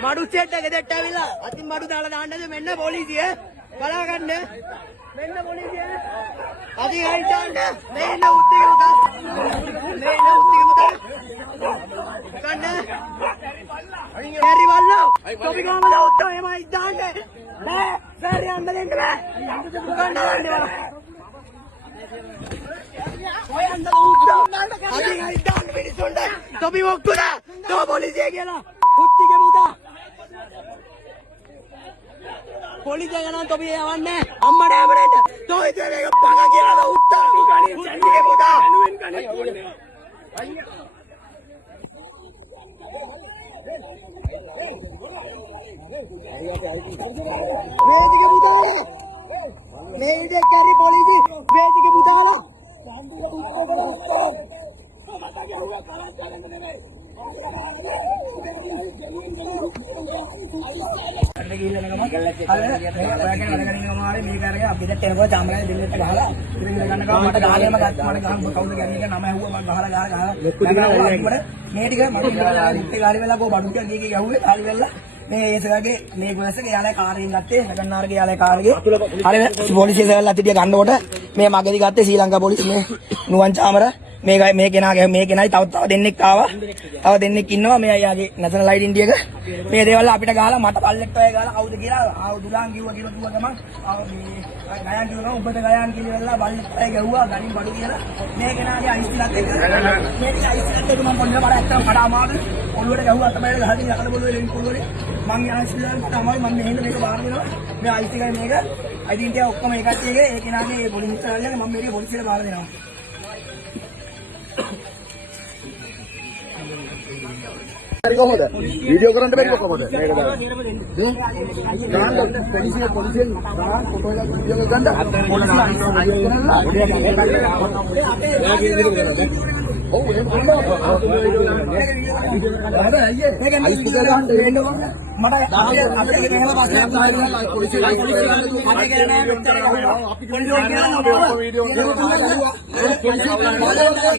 මඩු set එක දෙට්ට ඇවිල්ලා අතින් මඩු දාලා දාන්නද මෙන්න පොලිසිය බලා ගන්න මෙන්න පොලිසිය අතින් හයිට් දාන්න මෙන්න උත්තික මුදා ගන්න හරි වල්ලෝ තොපි ගාමල උත්තෝ එමයි දාන්න බෑ බෑ යන්න දෙන්න බෑ ගන්න දාන්න ඔය අnder උත්තෝ අතින් හයිට් දාන්න පිටිසොන්ඩ තොපි මොක්කුදා තෝ පොලිසිය කියලා උත්තික මුදා පොලිසිය ගණන් තොපි යවන්නේ අම්මට ඇමරෙන්න තෝ ඉතින් මේක පග කියලා උත්තා උත්තික මුදා වේදික මුදාලා මේ විදිහට කරි පොලිසි වේදික මුදාලා මේ ඒසගේ මේ ගොඩසගේ යාලේ කාර්යයෙන් ගත්තේ නගන්නාරගේ යාලේ කාර්යයේ හරි පොලිසිය සෙල්ලා තිටිය ගන්නකොට මේ මගේදී ගත්තේ ශ්‍රී ලංකා පොලිසිය මේ නුවන් චාමර මේකයි මේ කෙනයි තව දෙන්නෙක් ආවා තව දෙන්නෙක් ඉන්නවා මේ අයියාගේ නැෂනල් ඩෙන්ටි එක මේ දේවල් අපිට ගහලා මට පල්ලෙට් ඔය ගහලා කවුද කියලා දුලාන් කිව්වා ගමන් මේ ගයන් කිව්වා උඹට ගයන් කියලා බල්ලෙට් ඔය ගැහුවා ගණින් බඩු කියලා මේ කෙනාගේ අයිස්ලත් එක මේක අයිස්ලත් එක මම පොඩ්ඩක් බඩ ඇත්තම කඩ අමාරු ඔළුවට ගැහුවා තමයි ගහදී යකඩ බොළුවේ ලෙන් පොළුවේ මම ආයිස්ලත් තමයි මම මෙහෙන්න මේක බාර දෙනවා මේ අයිස් එකයි මේක අයිඩෙන්ටි එක ඔක්කොම එකත් එකේ ඒ කෙනාගේ පොලිසියට අල්ලගෙන මම මේක පොලිසියට බාර දෙනවා කොහොමද වීඩියෝ කරන්න බැරි කොහොමද මේක දාන්න පොලිසියෙන් දාන්න ෆොටෝ එකක් වීඩියෝ එකක් ගන්න ඔව් එහෙම කරනවා මේක අයිස් පුදා ගන්න දෙන්න ඕන මට අපිට කියලා පස්සේ ආයෙත් පොලිසිය අපි